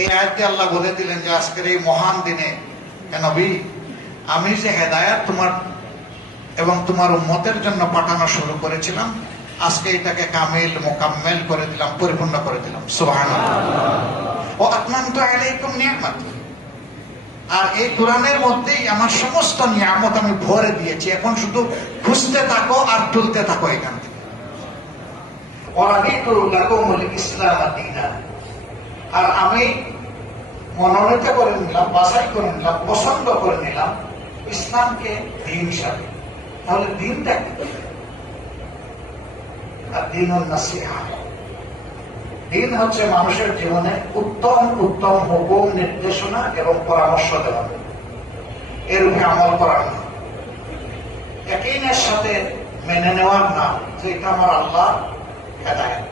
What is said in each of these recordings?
এই আয়াতে আল্লাহ বলে দিলেন যে আজকের এই মহান দিনে নবী, আমি যে হেদায়াত তোমার এবং তোমার উম্মতের জন্য পাঠানো শুরু করেছিলাম, আজকে এটাকে কামিল মোকাম্মেল করে দিলাম, পরিপূর্ণ করে দিলাম। সুবহানাল্লাহ। ও আতমামতু আলাইকুম নিয়ামতি, আর এই কোরআনের মধ্যেই আমার সমস্ত নিয়ামত আমি ভরে দিয়েছি। এখন শুধু খুঁজতে থাকো আর তুলতে থাকো এখান থেকে। ওয়ারাদিতু লাকুমুল ইসলাম দীনা, আর আমি মনোনীত করে নিলাম, বাছাই করে নিলাম, পছন্দ করে নিলাম ইসলামকে দিন হিসাবে। তাহলে দিনটা কি? আর দিনুন নাসিহা, দিন হচ্ছে মানুষের জীবনে উত্তম উত্তম হুকুম, নির্দেশনা এবং পরামর্শ দেওয়া, এর উপরে আমল করার নাম, ইয়াকিনের সাথে মেনে নেওয়ার নাম যে এটা আমার আল্লাহ হেদায়েত,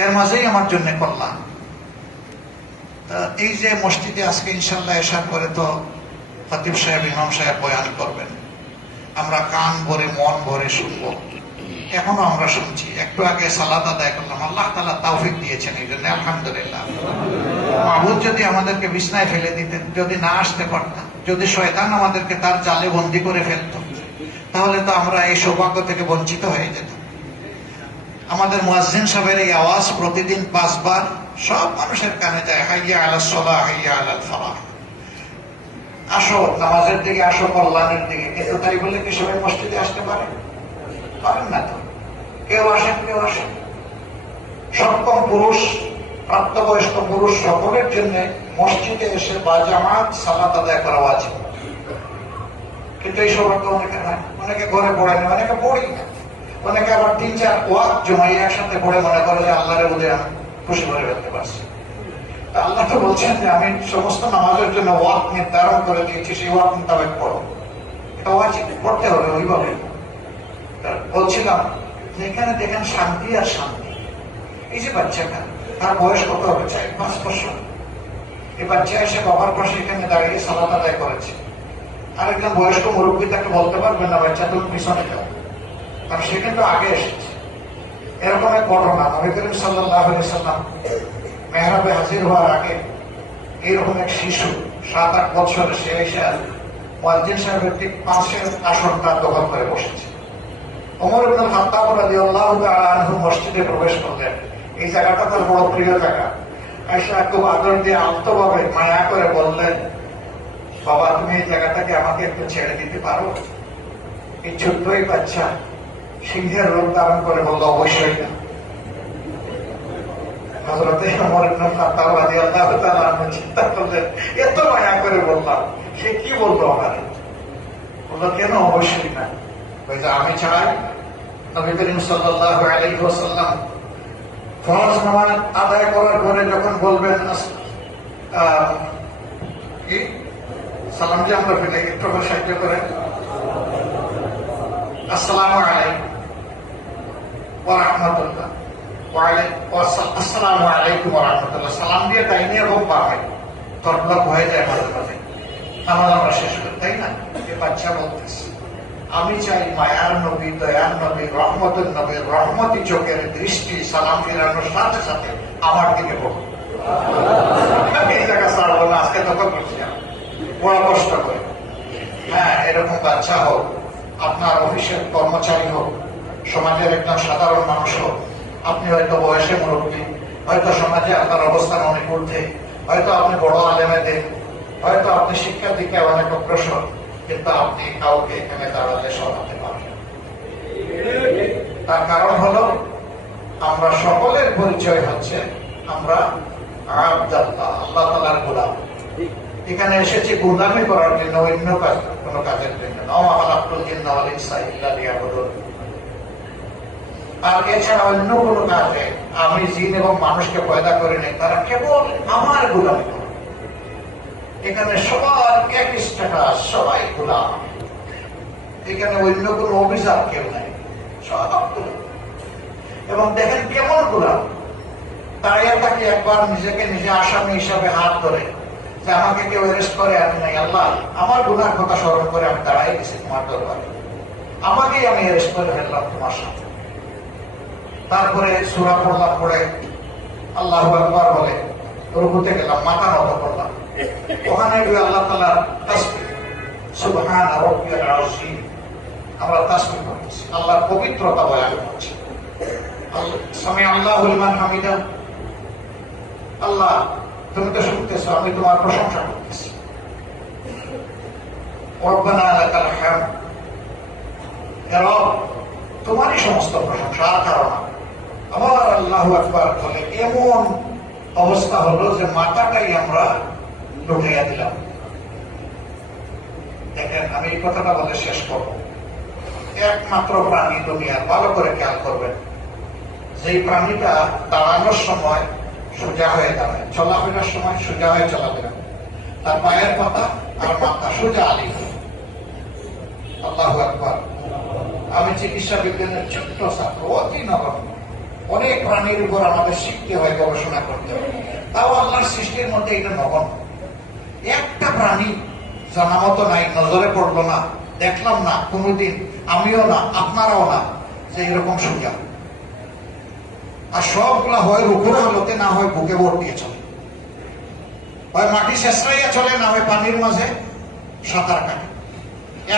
এর মাঝেই আমার জন্য কল্যাণ। এই যে মসজিদে আজকে ইনশাল্লাহ এসার পরে তো খতিব সাহেব, ইমাম সাহেব বয়ান করবেন, আমরা কান ভরে মন ভরে শুনবো। এখনো আমরা শুনছি। একটু আগে সালাত আদায় করলাম, আল্লাহ তাআলা তৌফিক দিয়েছেন, এই জন্য আলহামদুলিল্লাহ। মাহবুব যদি আমাদেরকে বিছনায় ফেলে দিতেন, যদি না আসতে পারতাম, যদি শয়তান আমাদেরকে তার জালে বন্দী করে ফেলতো, তাহলে তো আমরা এই সৌভাগ্য থেকে বঞ্চিত হয়ে যেতাম। আমাদের মুয়াজ্জিন সাহেবের এই আওয়াজ প্রতিদিন 5 বার সব মানুষের কানে যায়, হাইয়া আলাস সালাহ, হাইয়া আলাল ফালাহ, আসো নামাজের দিকে, আসো কল্যাণের দিকে। কিন্তু তাই বলে কি সবাই মসজিদে আসতে পারে? পারেন না তো। কেউ আসেন, কেউ আসেন। সক্ষম পুরুষ, প্রাপ্তবয়স্ক পুরুষ সকলের জন্য মসজিদে এসে বাজামাত সালাত আদায় করা উচিত। কিন্তু এই সৌভাগ্য অনেকে নাই। অনেকে ঘরে পড়ে না, অনেকে পড়ি না, অনেকে আবার 3-4 ওয়াক্ত জমাই একসাথে পড়ে মনে করে যে আল্লাহরে বোধ হয় খুশি করে ফেলতে পারছি। আল্লাহ তো বলছেন যে আমি সমস্ত নামাজের জন্য ওয়াক্ত নির্ধারণ করে দিয়েছি, সেই ওয়াক্ত মোতাবেক পড়ো। এটা ওয়াজিব, পড়তে হবে ওইভাবে। বলছিলাম যে এখানে দেখেন শান্তি আর শান্তি। এই যে বাচ্চাটা, তার বয়স কত হবে? 4-5 বছর। এই বাচ্চা এসে বাবার পাশে এখানে দাঁড়িয়ে সালাত আদায় করেছে। আরেকজন বয়স্ক মুরব্বী তাকে বলতে পারবেন না, বাচ্চা তুমি পিছনে যাও, কারণ সে কিন্তু আগে এসেছে। এরকম এক ঘটনা নবী করিম সাল্লাল্লাহু আলাইহি সাল্লাম মেহরাবে হাজির হওয়ার আগে এইরকম এক শিশু 7-8 বছরের, সে এসে মুয়াজ্জিন সাহেবের ঠিক পাশের আসনটা দখল করে বসেছে। ওমর ইবনে খাত্তাব রাদিয়াল্লাহু তাআলা আনহু মসজিদে প্রবেশ করলেন। এই জায়গাটা তার বড় প্রিয় জায়গা। আয়েশা খুব আদর দিয়ে আলতোভাবে মায়া করে বললেন, বাবা তুমি এই জায়গাটাকে আমাকে একটু ছেড়ে দিতে পারো? এই ছোট্টই বাচ্চা সিংহের রূপ ধারণ করে বলল, অবশ্যই না। হযরতে ওমর ইবনে খাত্তাব রাদিয়াল্লাহু তাআলা আনহু চিন্তা করলেন, এত মায়া করে বললাম, সে কি বলবো আমারে? বলল, কেন অবশ্যই না? আমি চাই নবী করিম সাল্লাল্লাহু আলাইহি ওয়াসাল্লাম ফরজ নামাজ আদায় করার পরে যখন বলবেন কি সালাম যে আমরা ফেলে একটু সাহায্য করেন, আসসালামু আলাইকুম ওয়া রাহমাতুল্লাহ, আসসালামু আলাইকুম ওয়া রাহমাতুল্লাহ, সালাম দিয়ে তাই নিয়ে খুব পাবে তরবলাপ হয়ে যায় মাঝে মাঝে। নামাজ আমরা শেষ করি, তাই না? যে বাচ্চা বলতেছে, আমি চাই মায়ার নবী, দয়ার নবী, রহমতের নবী, রহমতি চোখের দৃষ্টি সালাম ফিরানোর সাথে সাথে আমার দিকে পড়ো। এই জায়গা ছাড়বো না, আজকে তখন করছি বড় কষ্ট করে। হ্যাঁ, এরকম বাচ্চা হোক, আপনার অফিসের কর্মচারী হোক, সমাজের একজন সাধারণ মানুষ হোক, আপনি হয়তো বয়সে মুরব্বী, হয়তো সমাজে আপনার অবস্থান অনেক ঊর্ধ্বে, হয়তো আপনি বড় আলেমেদের, হয়তো আপনি শিক্ষার দিকে অনেক অগ্রসর, কিন্তু আপনি কাউকে এখানে দাঁড়াতে সরাতে পারবেন। তার কারণ হলো আমরা সকলের পরিচয় হচ্ছে আমরা আব্দুল্লাহ, আল্লাহ তাআলার গোলাম। এখানে এসেছি গোলামি করার জন্য, অন্য কাজ কোন কাজের জন্য না। ওয়া মা খালাকতুল জিন্না ওয়াল ইনসা ইল্লা লিয়াবুদুন। আর এছাড়া অন্য কোন কাজে আমি জিন এবং মানুষকে পয়দা করে নেই, তারা কেবল আমার গোলামি করে। এখানে সবার এক স্ট্যাটাস, সবাই গোলাম। এখানে অন্য কোন অভিযোগ কেউ নাই, সব গোলাম। এবং দেখেন কেমন গোলাম, তারা তাকে একবার নিজেকে নিজে আসামি হিসাবে হাত ধরে যে আমাকে কেউ অ্যারেস্ট করে, আমি নাই, আল্লাহ আমার গুনার কথা স্মরণ করে আমি দাঁড়াই গেছি তোমার দরবারে, আমাকেই আমি অ্যারেস্ট করে ফেললাম তোমার সাথে। তারপরে সূরা পড়লাম, পড়ে আল্লাহু আকবার বলে রুকুতে গেলাম, মাথা নত করলাম, ওখানে গিয়ে আল্লাহ তাআলার তাসবিহ, সুবহান রাব্বিয়াল আযীম, আমরা তাসবিহ করতেছি, আল্লাহর পবিত্রতা বয়ান করছি। সামি আল্লাহু লিমান হামিদা, আল্লাহ তুমি তো শুনতেছো, আমি তোমার প্রশংসা করতেছি। রব্বানা লাকাল হামদ, হে রব তোমারই সমস্ত প্রশংসা, আর কারণ আবার আল্লাহু আকবার বলে এমন অবস্থা হলো যে মাথাটাই আমরা লুটিয়ে দিলাম। দেখেন, আমি এই কথাটা বলে শেষ করব। একমাত্র প্রাণী দুনিয়ার, ভালো করে খেয়াল করবেন, যেই প্রাণীটা দাঁড়ানোর সময় সোজা হয়ে দাঁড়ায়, চলাফেরার সময় সোজা হয়ে চলাফেরা, তার পায়ের পাতা আর মাথা সোজা আলিফ। আল্লাহু আকবার। আমি চিকিৎসা বিজ্ঞানের ছোট্ট ছাত্র, অতি নগণ্য, অনেক প্রাণীর উপর আমাদের শিখতে হয়, গবেষণা করতে হয়, তাও আল্লাহর সৃষ্টির মধ্যে এটা নগণ্য। একটা প্রাণী জানা মতো নাই, নজরে পড়লো না, দেখলাম না কোনোদিন, আমিও না, আপনারাও না, যে এরকম সোজা। আর সবগুলা হয় রুকুর হালতে, না হয় বুকে ভোট দিয়ে চলে, হয় মাটি শেষরাইয়া চলে, না হয় পানির মাঝে সাঁতার কাটে।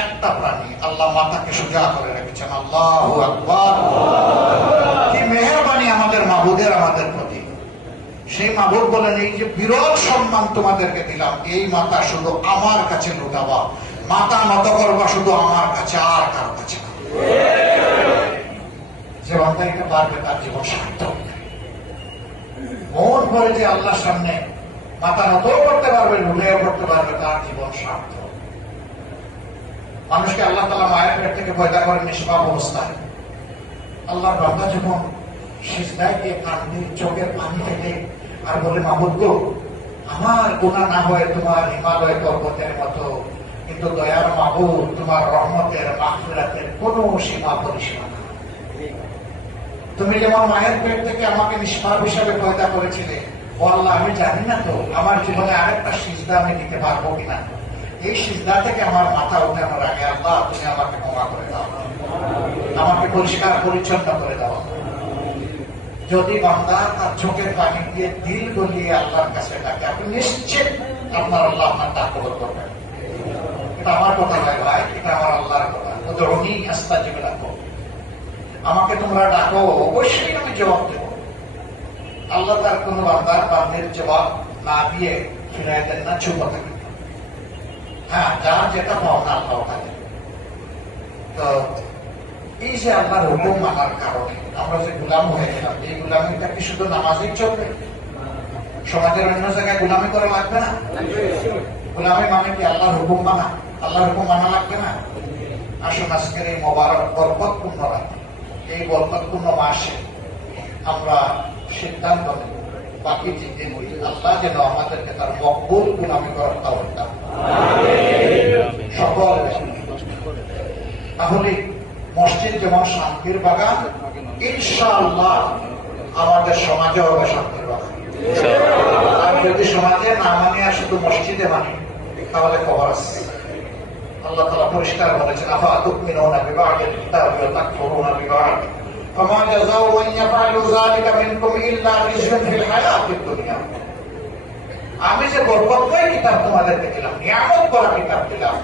একটা প্রাণী আল্লাহ মাথাকে সোজা করে রেখেছেন। আল্লাহু আকবার। কি মেহেরবানি আমাদের মাবুদের আমাদের প্রতি। সেই মাবুদ বলেন, এই যে বিরল সম্মান তোমাদেরকে দিলাম, এই মাথা শুধু আমার কাছে লুটাবা, মাথা নত করবা শুধু আমার কাছে, আর কার কাছে। যে বান্দা এটা পারবে তার জীবন সার্থক। মন করে যে আল্লাহর সামনে মাথা নত করতে পারবে, লুটিয়ে করতে পারবে, তার জীবন সার্থক। মানুষকে আল্লাহ তাআলা মায়ের পেট থেকে পয়দা করে নিষ্পাপ অবস্থায়, আল্লাহর বান্দা যখন সিজদায় গিয়ে কাঁদে, চোখের পানি থেকে আর বলে, মাবুদ গো, আমার গুনাহ না হয় তোমার হিমালয় পর্বতের মতো, কিন্তু দয়ার মাবুদ, তোমার রহমতের মাগফিরাতের কোনো সীমা পরিসীমা না। তুমি যেমন মায়ের পেট থেকে আমাকে নিষ্পাপ হিসাবে পয়দা করেছিলে, ও আল্লাহ আমি জানি না তো আমার জীবনে আরেকটা সিজদা আমি দিতে পারবো কিনা, এই সিজদা থেকে আমার মাথা উঠানোর আগে আল্লাহ তুমি আমাকে ক্ষমা করে দাও, আমাকে পরিষ্কার পরিচ্ছন্ন করে দাও। যদি বান্দা তার চোখের পানি দিয়ে দিল গলিয়ে আল্লাহর কাছে ডাকে, আপনি নিশ্চিত আপনার আল্লাহ আপনার ডাক কবুল করবেন। এটা আমার কথা নয় ভাই, এটা আমার আল্লাহর কথা। উদউনি আস্তাজিব লাকুম, আমাকে তোমরা ডাকো, অবশ্যই আমি জবাব দেব। আল্লাহ তার কোন বান্দার জবাব না দিয়ে ফিরাই দেন না, চুপ থাকে। হ্যাঁ, যারা যেটা পাওনা আল্লাহ থাকে। তো এই যে আল্লাহর হুকুম মানার কারণে আমরা যে গোলাম হয়ে গেলাম, এই গোলামিটা কি শুধু নামাজই চলবে? সমাজের অন্য জায়গায় গোলামি করা লাগবে না? গোলামি মানে কি আল্লাহর হুকুম মানা? আল্লাহর হুকুম মানা লাগবে না? আসুন আজকের এই মোবারক বরকতপূর্ণ রাত, এই বরকতপূর্ণ মাসে আমরা সিদ্ধান্ত নেব, বাকি দিন আল্লাহ যেন আমাদেরকে তার মকবুল গোলামি করার তাওফিক দান করেন সকল। তাহলে মসজিদ যেমন শান্তির বাগান, ইনশাআল্লাহ আমাদের সমাজে হবে শান্তির বাগান। আর যদি সমাজে না মানে আর শুধু মসজিদে মানে, তাহলে খবর আছে। আল্লাহ তাআলা পরিষ্কার বলেছেন, আফা তুমিনুনা বিবাদিল কিতাবি ওয়া তাকফুরুনা বিবাদ, ফামা জাযাউ মান ইয়াফআলু যালিকা মিনকুম ইল্লা খিজয়ুন ফিল হায়াতিদ দুনিয়া। আমি যে বরকতময় কিতাব তোমাদেরকে দিলাম, নিয়ামত করা কিতাব দিলাম,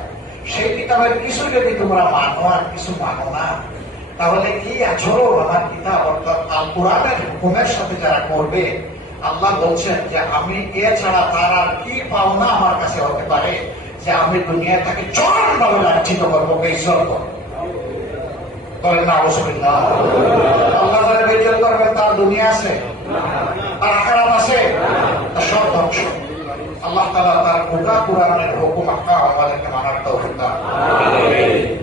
সেই কিতাবের কিছু যদি তোমরা মানো আর কিছু মানো না, তাহলে কি আচরণ আমার কিতাব অর্থাৎ আল কোরআনের হুকুমের সাথে যারা করবে, আল্লাহ বলছেন যে আমি এছাড়া তার আর কি পাওনা আমার কাছে হতে পারে যে আমি দুনিয়া তাকে চরমভাবে লাঞ্ছিত করবো, বেইজ্জত করবো। বলেন না আলহামদুলিল্লাহ। আল্লাহ যারা বেইজ্জত করবেন তার দুনিয়া আছে, তার আখিরাত আছে, তার সব ধ্বংস। আল্লাহ তাআলা তার গোটা কোরআনের হুকুম আহকাম আমাদেরকে মানার তৌফিক দান করুন।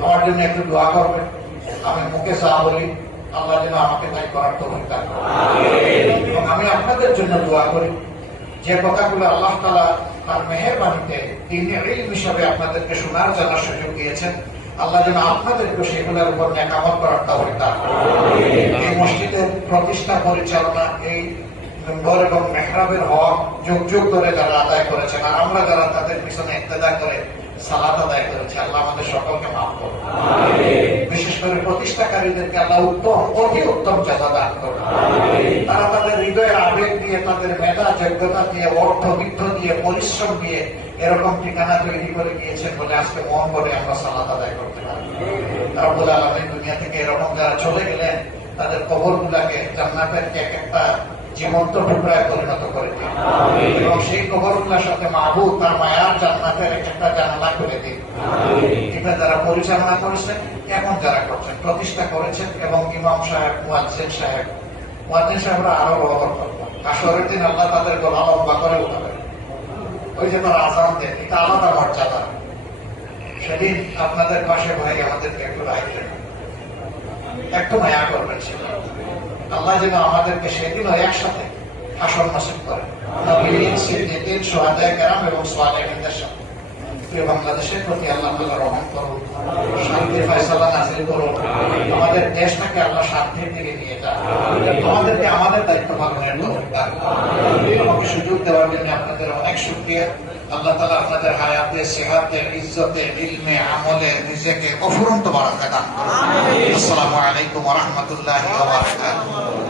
আমার জন্য একটু দোয়া করবেন। আমি মুখে যা বলি আল্লাহ যেন আমাকে তাই করার তৌফিক দান করেন। এবং আমি আপনাদের জন্য দোয়া করি, যে কথাগুলো আল্লাহ তাআলা তার মেহেরবানিতে দ্বীনের ইলম হিসাবে আপনাদেরকে শোনার জানার সুযোগ দিয়েছেন, আল্লাহ যেন আপনাদেরকে সেগুলোর উপর নেকামত করার তৌফিক দান করেন। এই মসজিদের প্রতিষ্ঠা পরিচালনা, এই মেম্বর এবং মেহরাবের হক যুগ যুগ ধরে যারা আদায় করেছেন, আর আমরা যারা তাদের পিছনে ইক্তেদা করে সালাত আদায় করেছি। আল্লাহ আমাদের সকলকে মাফ করুন। বিশেষ করে প্রতিষ্ঠাকারীদেরকে আল্লাহ উত্তম, অতি উত্তম জাযা দান করুন। তারা তাদের হৃদয়ের আবেগ দিয়ে, তাদের মেধা যোগ্যতা দিয়ে, অর্থ বিত্ত দিয়ে, পরিশ্রম দিয়ে এরকম ঠিকানা তৈরি করে গিয়েছেন বলে আজকে মন করে আমরা সালাত আদায় করতে পারি। রব্বুল আলামিন দুনিয়া থেকে এরকম যারা চলে গেলেন তাদের কবরগুলাকে জান্নাতের এক একটা জীবন্ত টুকরায় পরিণত করে দিন এবং সেই কবরগুলোর সাথে মাহবুব তার মায়ার জান্নাতের একটা জানালা করে দিন। এটা যারা পরিচালনা করেছেন, এখন যারা করছেন, প্রতিষ্ঠা করেছেন এবং ইমাম সাহেব, মুয়াজ্জিন সাহেবরা আরো বড় করবেন। আসরের দিন আল্লাহ তাদের গলা লম্বা করে উঠাবেন। ওই যে তারা আযান দেন, এটা আলাদা মর্যাদা। সেদিন আপনাদের পাশে ভাই আমাদেরকে একটু রাখবেন, একটু মায়া করবেন। সেটা আল্লাহ যেন আমাদেরকে সেদিনও একসাথে হাসর নসিব করেন, নবীন, সিদ্দিকিন, শুহাদায়ে কেরাম এবং সালেহীনদের সাথে। প্রিয় বাংলাদেশের প্রতি আল্লাহ তাআলা রহম করুন, শান্তির ফয়সালা নাযিল করুন। আমাদের দেশটাকে আল্লাহ শান্তির দিকে নিয়ে যান। আমাদেরকে আমাদের দায়িত্ব পালনের তৌফিক দান করুন। আমাকে সুযোগ দেওয়ার জন্য আপনাদের অনেক শুকরিয়া। আল্লাহ তাআলা আপনাদের হায়াতে, সেহাতে, ইজ্জতে, ইলমে, আমলে, রিজেকে অফুরন্ত বারাকা দান করুন। আসসালামু আলাইকুম ওয়া রাহমাতুল্লাহি ওয়া বারাকাতুহু।